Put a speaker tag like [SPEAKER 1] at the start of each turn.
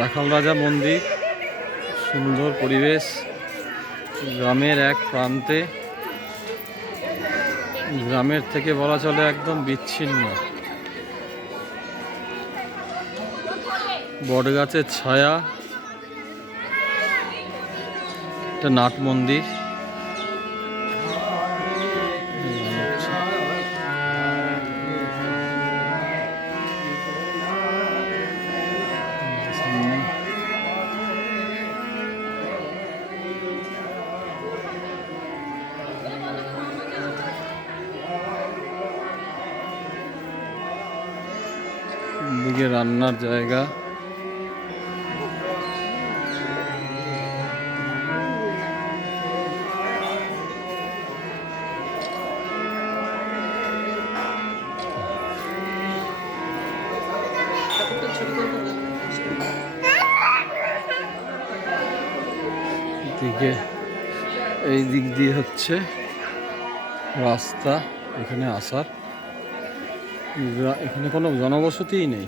[SPEAKER 1] রাখাল রাজা মন্দির, সুন্দর পরিবেশ, গ্রামের এক প্রান্তে। গ্রামের থেকে বলা চলে একদম বিচ্ছিন্ন। বটগাছের ছায়া একটা নাট মন্দির। দিকে রান্নার জায়গা। দিকে এই দিক দিয়ে হচ্ছে রাস্তা এখানে আসার। এখানে কোনো জনবসতিই নেই।